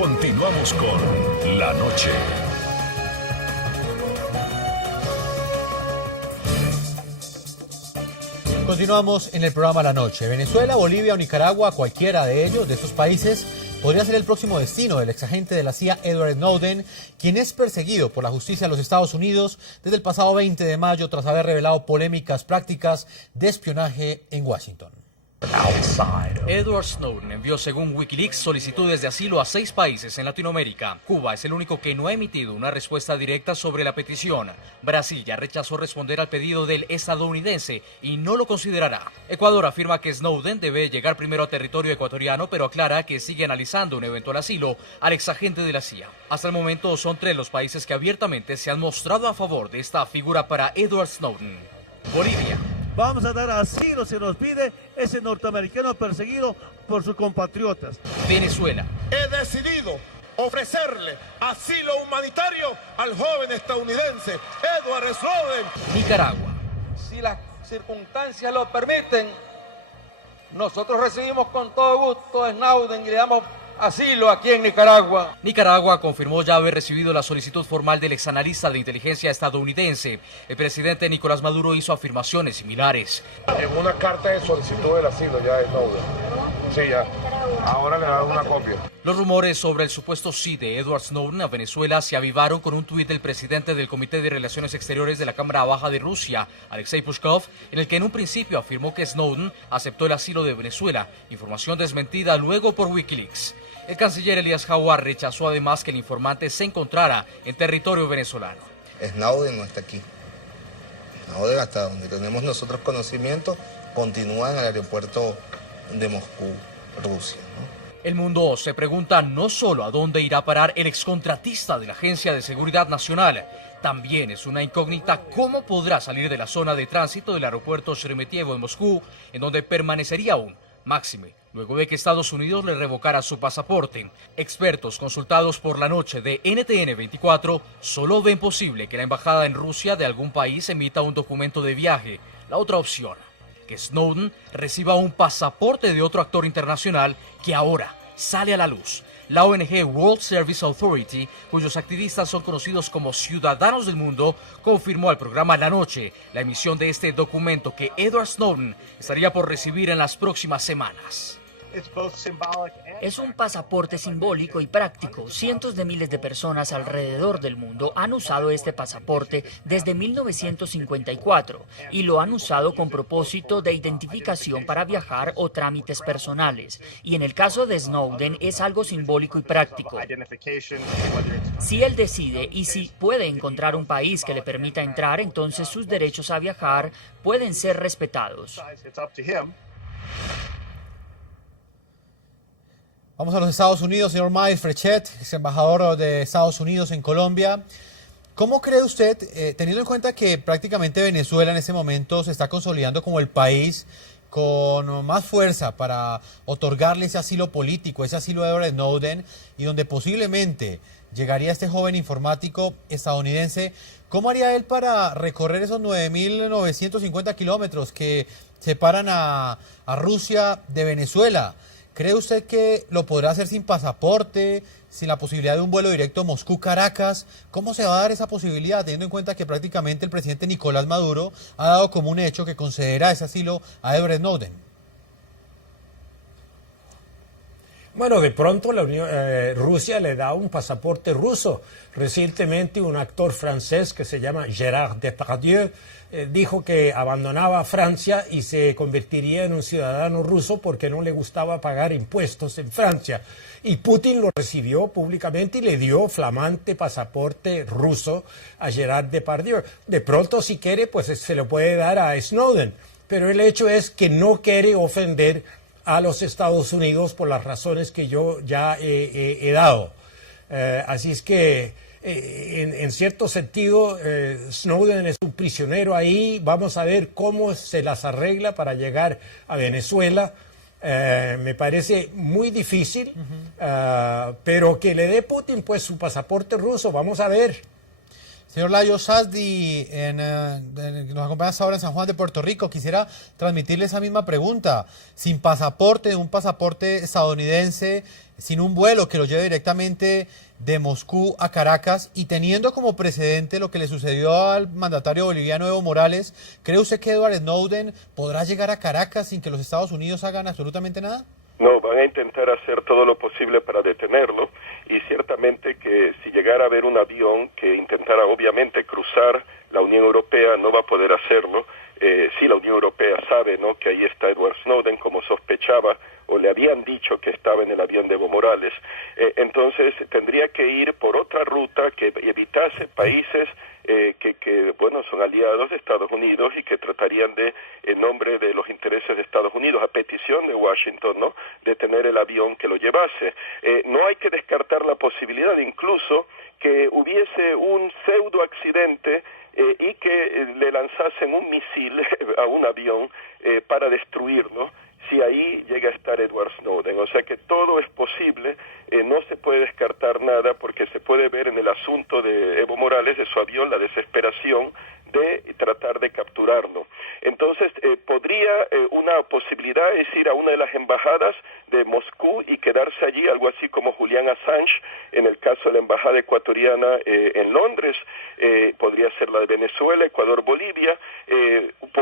Continuamos con La Noche. Continuamos en el programa La Noche. Venezuela, Bolivia o Nicaragua, cualquiera de ellos, de estos países, podría ser el próximo destino del exagente de la CIA Edward Snowden, quien es perseguido por la justicia de los Estados Unidos desde el pasado 20 de mayo tras haber revelado polémicas prácticas de espionaje en Washington. Edward Snowden envió, según Wikileaks, solicitudes de asilo a 6 países en Latinoamérica. Cuba es el único que no ha emitido una respuesta directa sobre la petición. Brasil ya rechazó responder al pedido del estadounidense y no lo considerará. Ecuador afirma que Snowden debe llegar primero a territorio ecuatoriano, pero aclara que sigue analizando un eventual asilo al exagente de la CIA. Hasta el momento son 3 los países que abiertamente se han mostrado a favor de esta figura para Edward Snowden. Bolivia. Vamos a dar asilo, se nos pide, ese norteamericano perseguido por sus compatriotas. Venezuela. He decidido ofrecerle asilo humanitario al joven estadounidense Edward Snowden. Nicaragua. Si las circunstancias lo permiten, nosotros recibimos con todo gusto a Snowden y le damos asilo aquí en Nicaragua. Nicaragua confirmó ya haber recibido la solicitud formal del exanalista de inteligencia estadounidense. El presidente Nicolás Maduro hizo afirmaciones similares. En una carta de solicitud del asilo ya de Snowden. Sí, ya. Ahora le dan una copia. Los rumores sobre el supuesto sí de Edward Snowden a Venezuela se avivaron con un tuit del presidente del Comité de Relaciones Exteriores de la Cámara Baja de Rusia, Alexei Pushkov, en el que en un principio afirmó que Snowden aceptó el asilo de Venezuela, información desmentida luego por Wikileaks. El canciller Elías Jawar rechazó además que el informante se encontrara en territorio venezolano. Snowden no está aquí. Snowden, hasta donde tenemos nosotros conocimiento, continúa en el aeropuerto de Moscú, Rusia, ¿no? El mundo se pregunta no solo a dónde irá a parar el excontratista de la Agencia de Seguridad Nacional, también es una incógnita cómo podrá salir de la zona de tránsito del aeropuerto Sheremetyevo en Moscú, en donde permanecería aún, máxime, luego de que Estados Unidos le revocara su pasaporte. Expertos consultados por La Noche de NTN 24 solo ven posible que la embajada en Rusia de algún país emita un documento de viaje. La otra opción, que Snowden reciba un pasaporte de otro actor internacional que ahora sale a la luz. La ONG World Service Authority, cuyos activistas son conocidos como Ciudadanos del Mundo, confirmó al programa La Noche la emisión de este documento que Edward Snowden estaría por recibir en las próximas semanas. Es un pasaporte simbólico y práctico. Cientos de miles de personas alrededor del mundo han usado este pasaporte desde 1954 y lo han usado con propósito de identificación para viajar o trámites personales. Y en el caso de Snowden es algo simbólico y práctico. Si él decide y si puede encontrar un país que le permita entrar, entonces sus derechos a viajar pueden ser respetados. Vamos a los Estados Unidos, señor Miles Frechet, ex embajador de Estados Unidos en Colombia. ¿Cómo cree usted, teniendo en cuenta que prácticamente Venezuela en este momento se está consolidando como el país con más fuerza para otorgarle ese asilo político, ese asilo a Edward Snowden, y donde posiblemente llegaría este joven informático estadounidense, ¿cómo haría él para recorrer esos 9.950 kilómetros que separan a Rusia de Venezuela? ¿Cree usted que lo podrá hacer sin pasaporte, sin la posibilidad de un vuelo directo Moscú-Caracas? ¿Cómo se va a dar esa posibilidad, teniendo en cuenta que prácticamente el presidente Nicolás Maduro ha dado como un hecho que concederá ese asilo a Edward Snowden? Bueno, de pronto Rusia le da un pasaporte ruso. Recientemente un actor francés que se llama Gérard Depardieu dijo que abandonaba Francia y se convertiría en un ciudadano ruso porque no le gustaba pagar impuestos en Francia. Y Putin lo recibió públicamente y le dio flamante pasaporte ruso a Gérard Depardieu. De pronto, si quiere, pues se lo puede dar a Snowden. Pero el hecho es que no quiere ofender a los Estados Unidos por las razones que yo ya he dado. Así es que en cierto sentido Snowden es un prisionero ahí. Vamos a ver cómo se las arregla para llegar a Venezuela. Me parece muy difícil, pero que le dé Putin pues su pasaporte ruso, vamos a ver. Señor Layo Sasdi, nos acompañas ahora en San Juan de Puerto Rico. Quisiera transmitirle esa misma pregunta. Sin pasaporte, un pasaporte estadounidense, sin un vuelo que lo lleve directamente de Moscú a Caracas y teniendo como precedente lo que le sucedió al mandatario boliviano Evo Morales, ¿cree usted que Edward Snowden podrá llegar a Caracas sin que los Estados Unidos hagan absolutamente nada? No, van a intentar hacer todo lo posible para detenerlo y ciertamente que si llegara a haber un avión que intentara obviamente cruzar la Unión Europea no va a poder hacerlo. Sí, la Unión Europea sabe, ¿no?, que ahí está Edward Snowden como sospechaba o le habían dicho que estaba en el avión de Evo Morales. Entonces tendría que ir por otra ruta que evitase países que bueno, son aliados de Estados Unidos y que tratarían de, en nombre de los intereses de Estados Unidos, a petición de Washington, ¿no?, de tener el avión que lo llevase. No hay que descartar la posibilidad incluso que hubiese un pseudo accidente y que le lanzasen un misil a un avión para destruirlo, si ahí llega a estar Edward Snowden. O sea que todo es posible, no se puede descartar nada porque se puede ver en el asunto de Evo Morales, de su avión, la desesperación de tratar de capturarlo. Entonces, podría una posibilidad es ir a una de las embajadas de Moscú y quedarse allí, algo así como Julian Assange, en el caso de la embajada ecuatoriana en Londres, podría ser la de Venezuela, Ecuador, Bolivia,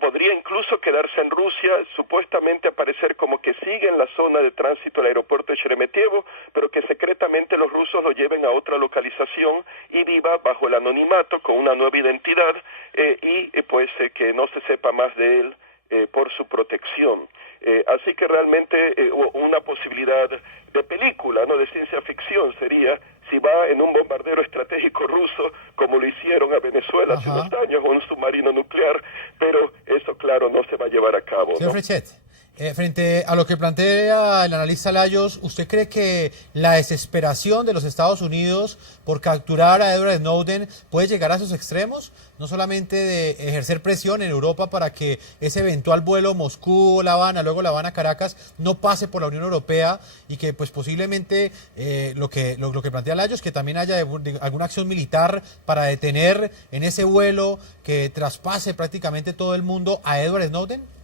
podría incluso quedarse en Rusia, supuestamente aparecer como que sigue en la zona de tránsito del aeropuerto de Sheremetyevo, pero que secretamente los rusos lo lleven a otra localización y viva bajo el anonimato con una nueva identidad, pues que no se sepa más de él por su protección. Así que realmente una posibilidad de película, ¿no?, de ciencia ficción sería si va en un bombardero estratégico ruso como lo hicieron a Venezuela hace unos años o un submarino nuclear, pero eso claro no se va a llevar a cabo, Señor ¿no? Frechet, frente a lo que plantea el analista Layos, ¿usted cree que la desesperación de los Estados Unidos por capturar a Edward Snowden puede llegar a esos extremos? No solamente de ejercer presión en Europa para que ese eventual vuelo Moscú-La Habana, luego La Habana-Caracas, no pase por la Unión Europea y que pues posiblemente lo que plantea Layos, que también haya alguna acción militar para detener en ese vuelo que traspase prácticamente todo el mundo a Edward Snowden?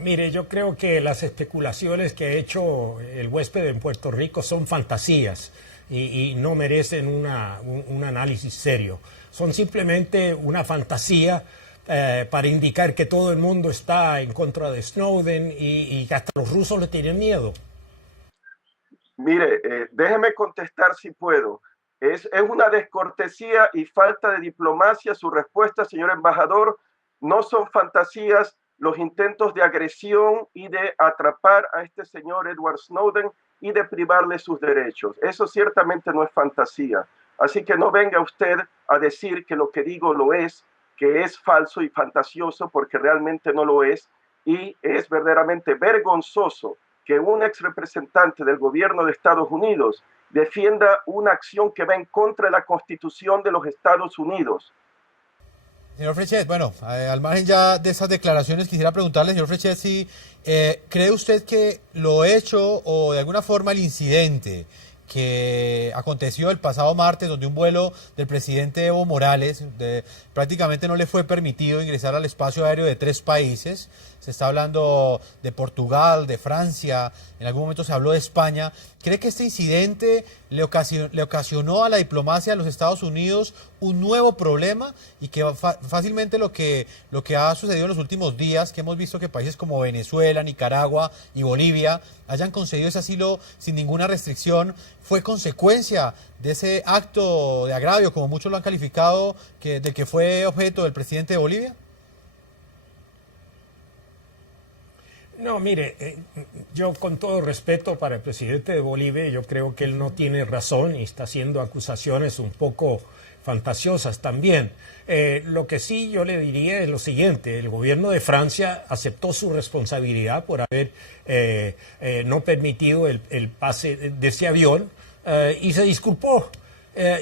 Mire, yo creo que las especulaciones que ha hecho el huésped en Puerto Rico son fantasías y no merecen un análisis serio. Son simplemente una fantasía para indicar que todo el mundo está en contra de Snowden y que hasta los rusos le tienen miedo. Mire, déjeme contestar si puedo. Es una descortesía y falta de diplomacia su respuesta, señor embajador. No son fantasías los intentos de agresión y de atrapar a este señor Edward Snowden y de privarle sus derechos. Eso ciertamente no es fantasía. Así que no venga usted a decir que lo que digo lo es, que es falso y fantasioso, porque realmente no lo es. Y es verdaderamente vergonzoso que un ex representante del gobierno de Estados Unidos defienda una acción que va en contra de la Constitución de los Estados Unidos. Señor Frechet, bueno, al margen ya de esas declaraciones, quisiera preguntarle, señor Frechet, si cree usted que lo hecho o de alguna forma el incidente que aconteció el pasado martes, donde un vuelo del presidente Evo Morales prácticamente no le fue permitido ingresar al espacio aéreo de 3 países. Se está hablando de Portugal, de Francia, en algún momento se habló de España. ¿Cree que este incidente le ocasionó a la diplomacia de los Estados Unidos un nuevo problema y que fácilmente lo que ha sucedido en los últimos días, que hemos visto que países como Venezuela, Nicaragua y Bolivia hayan concedido ese asilo sin ninguna restricción, fue consecuencia de ese acto de agravio, como muchos lo han calificado, del que fue objeto del presidente de Bolivia? No, mire, yo con todo respeto para el presidente de Bolivia, yo creo que él no tiene razón y está haciendo acusaciones un poco fantasiosas también. Lo que sí yo le diría es lo siguiente: el gobierno de Francia aceptó su responsabilidad por haber no permitido el pase de ese avión y se disculpó.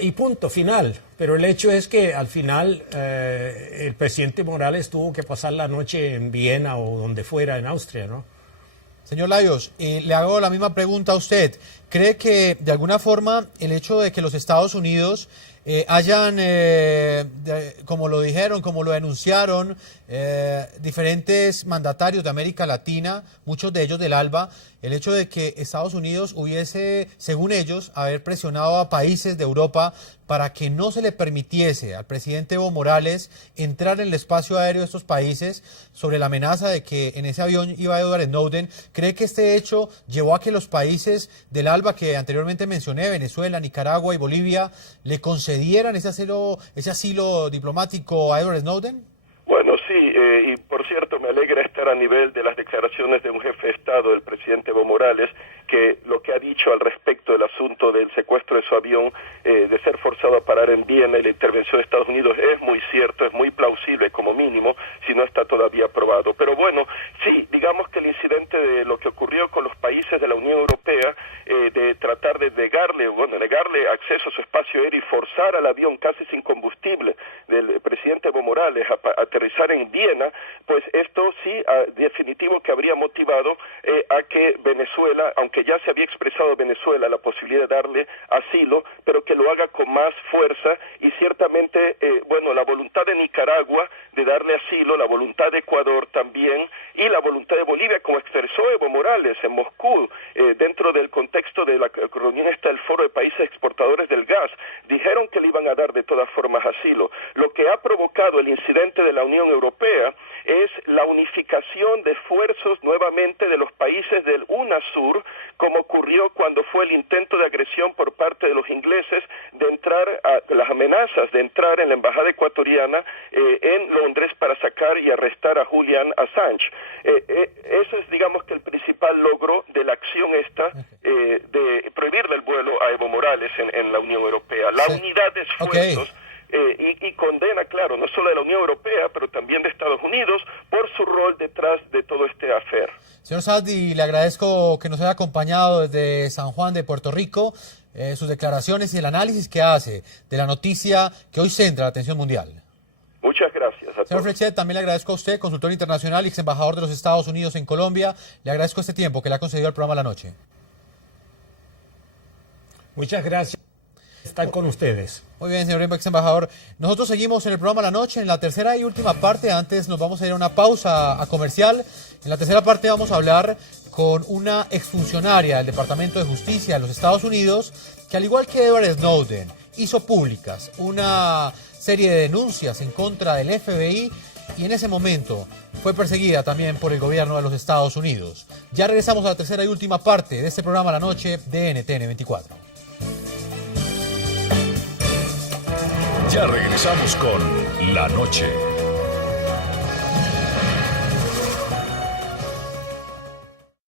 Y punto final. Pero el hecho es que al final el presidente Morales tuvo que pasar la noche en Viena o donde fuera en Austria, ¿no? Señor Larios, le hago la misma pregunta a usted. ¿Cree que de alguna forma el hecho de que los Estados Unidos hayan, como lo dijeron, como lo denunciaron, diferentes mandatarios de América Latina, muchos de ellos del ALBA, el hecho de que Estados Unidos hubiese, según ellos, haber presionado a países de Europa para que no se le permitiese al presidente Evo Morales entrar en el espacio aéreo de estos países sobre la amenaza de que en ese avión iba Edward Snowden? ¿Cree que este hecho llevó a que los países del ALBA que anteriormente mencioné, Venezuela, Nicaragua y Bolivia, le concedieran ese asilo diplomático a Edward Snowden? Bueno, sí, y por cierto, me alegra estar a nivel de las declaraciones de un jefe de Estado, del presidente Evo Morales, que lo que ha dicho al respecto del asunto del secuestro de su avión, de ser forzado a parar en Viena y la intervención de Estados Unidos es muy cierto, es muy plausible como mínimo, si no está todavía probado. Pero bueno, sí, digamos que el incidente de lo que ocurrió con los países de la Unión Europea, de tratar de negarle acceso a su espacio aéreo y forzar al avión casi sin combustible del presidente Evo Morales a aterrizar en Viena, pues esto sí, definitivo que habría motivado a que Venezuela, aunque ya se había expresado Venezuela la posibilidad de darle asilo, pero que lo haga con más fuerza y ciertamente, la voluntad de Nicaragua de darle asilo, la voluntad de Ecuador también y la voluntad de Bolivia, como expresó Evo Morales en Moscú, dentro del contexto de la reunión del Foro de Países Exportadores del Gas, dijeron que le iban a dar de todas formas asilo. Lo que ha provocado el incidente de la Unión Europea es la unificación de esfuerzos nuevamente de los países del UNASUR, como ocurrió cuando fue el intento de agresión por parte de los ingleses de entrar, las amenazas de entrar en la embajada ecuatoriana en Londres para sacar y arrestar a Julian Assange. Eso es, digamos, que el principal logro de la acción esta de prohibirle el vuelo a Evo Morales en la Unión Europea. La unidad de esfuerzos. Y condena, claro, no solo de la Unión Europea, pero también de Estados Unidos por su rol detrás de todo este afer. Señor Saadi, le agradezco que nos haya acompañado desde San Juan de Puerto Rico, sus declaraciones y el análisis que hace de la noticia que hoy centra la atención mundial. Muchas gracias a todos. Señor Frechet, también le agradezco a usted, consultor internacional y ex embajador de los Estados Unidos en Colombia. Le agradezco este tiempo que le ha concedido al programa La Noche. Muchas gracias. Están con ustedes. Muy bien, señor ex embajador. Nosotros seguimos en el programa La Noche, en la tercera y última parte. Antes nos vamos a ir a una pausa comercial. En la tercera parte vamos a hablar con una exfuncionaria del Departamento de Justicia de los Estados Unidos, que al igual que Edward Snowden, hizo públicas una serie de denuncias en contra del FBI y en ese momento fue perseguida también por el gobierno de los Estados Unidos. Ya regresamos a la tercera y última parte de este programa La Noche de NTN 24. Ya regresamos con La Noche.